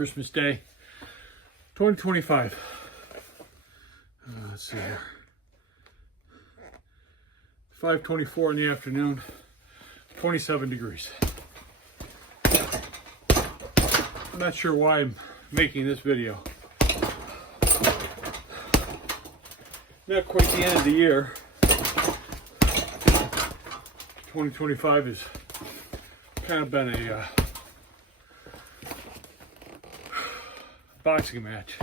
Christmas Day, 2025. Let's see here. 5:24 in the afternoon, 27 degrees. I'm not sure why I'm making this video. Not quite the end of the year. 2025 has kind of been a boxing match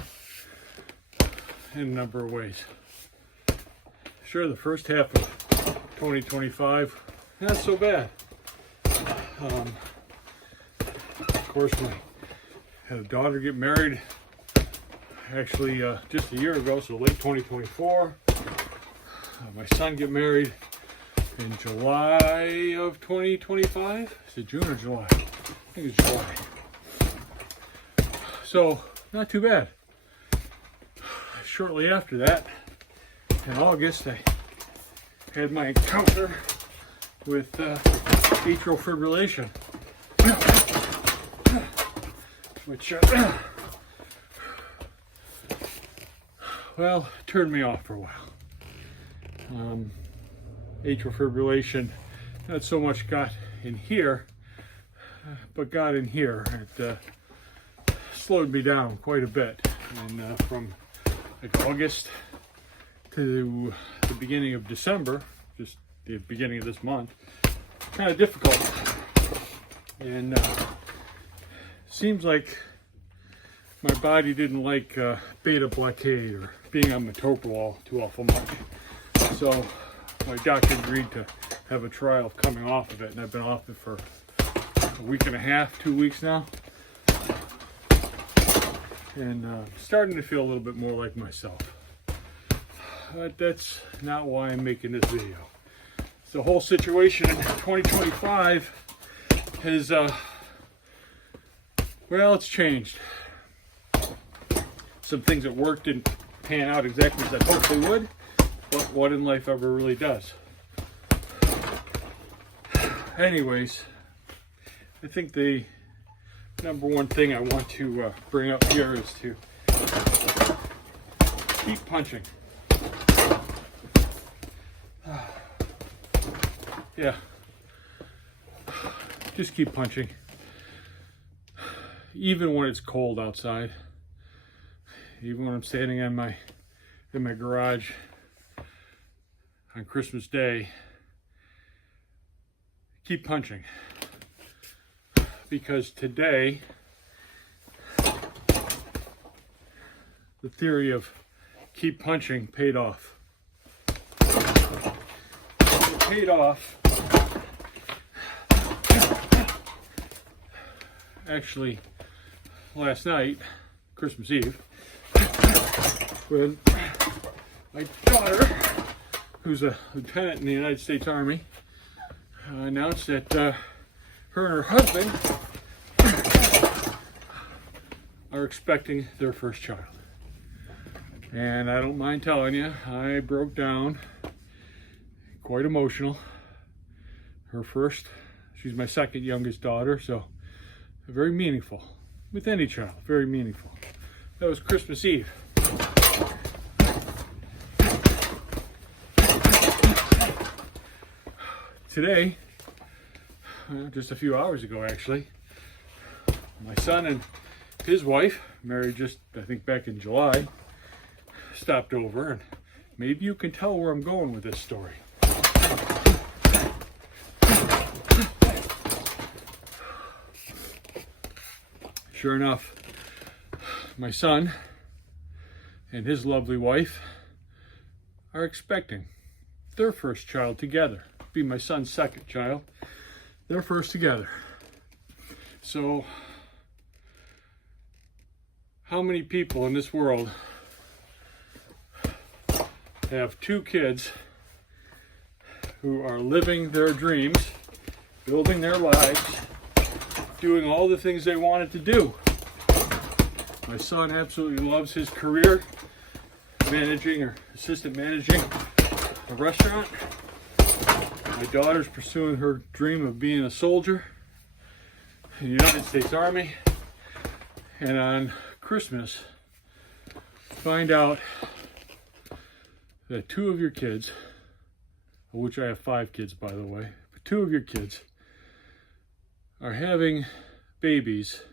in a number of ways. Sure, the first half of 2025, not so bad. Of course, I had a daughter get married actually just a year ago, so late 2024. My son get married in July of 2025. Is it June or July? I think it's July. So, not too bad. Shortly after that, in August, I had my encounter with atrial fibrillation, which, well, turned me off for a while. Atrial fibrillation, not so much got in here, but got in here. It slowed me down quite a bit, and from like August to the beginning of December, just the beginning of this month, kind of difficult. And seems like my body didn't like beta blockade or being on metoprolol too awful much. So my doctor agreed to have a trial of coming off of it, and I've been off it for a week and a half, 2 weeks now. And starting to feel a little bit more like myself. But that's not why I'm making this video. The whole situation in 2025 has, well, it's changed. Some things at work didn't pan out exactly as I hoped they would, but what in life ever really does. Anyways, I think the number one thing I want to bring up here is to keep punching. Yeah, just keep punching. Even when it's cold outside, even when I'm standing in my garage on Christmas Day, keep punching. Because today, the theory of keep punching paid off. It paid off actually last night, Christmas Eve, when my daughter, who's a lieutenant in the United States Army, announced that her and her husband are expecting their first child. And I don't mind telling you, I broke down, quite emotional. Her first, she's my second youngest daughter, so very meaningful. With any child, very meaningful. That was Christmas Eve. Today, just a few hours ago actually, my son and his wife, married just I think back in July, stopped over, and maybe you can tell where I'm going with this story. Sure enough, my son and his lovely wife are expecting their first child together. It'll be my son's second child. They're first together. So, how many people in this world have two kids who are living their dreams, building their lives, doing all the things they wanted to do? My son absolutely loves his career, managing or assistant managing a restaurant. My daughter's pursuing her dream of being a soldier in the United States Army. And on Christmas, find out that 2 of your kids, of which I have 5 kids by the way, but 2 of your kids are having babies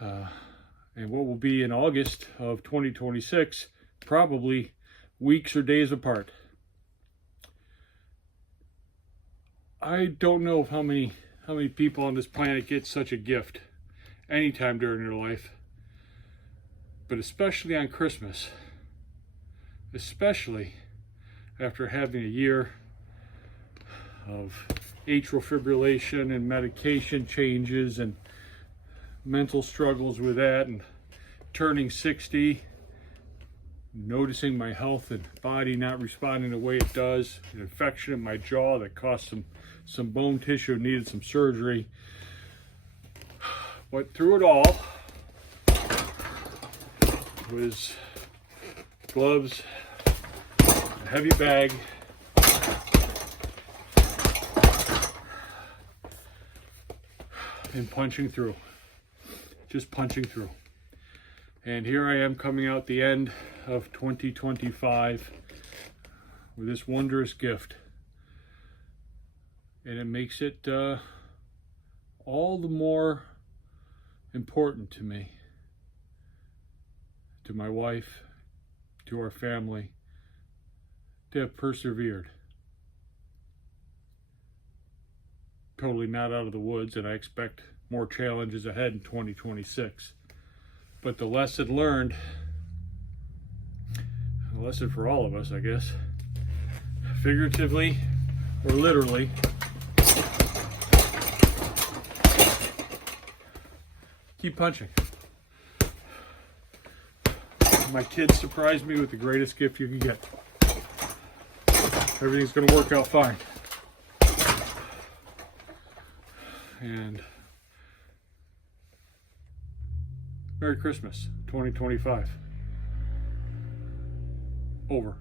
and what will be in August of 2026, probably weeks or days apart. I don't know of how many people on this planet get such a gift anytime during their life, but especially on Christmas, especially after having a year of atrial fibrillation and medication changes and mental struggles with that, and turning 60, noticing my health and body not responding the way it does, an infection in my jaw that caused some bone tissue, needed some surgery. But through it all was gloves, a heavy bag, and punching through, just punching through. And here I am coming out the end of 2025 with this wondrous gift. And it makes it all the more important to me, to my wife, to our family, to have persevered. Totally not out of the woods, and I expect more challenges ahead in 2026. But the lesson learned, a lesson for all of us, I guess, figuratively or literally, keep punching. My kids surprised me with the greatest gift you can get. Everything's going to work out fine. And Merry Christmas 2025. Over.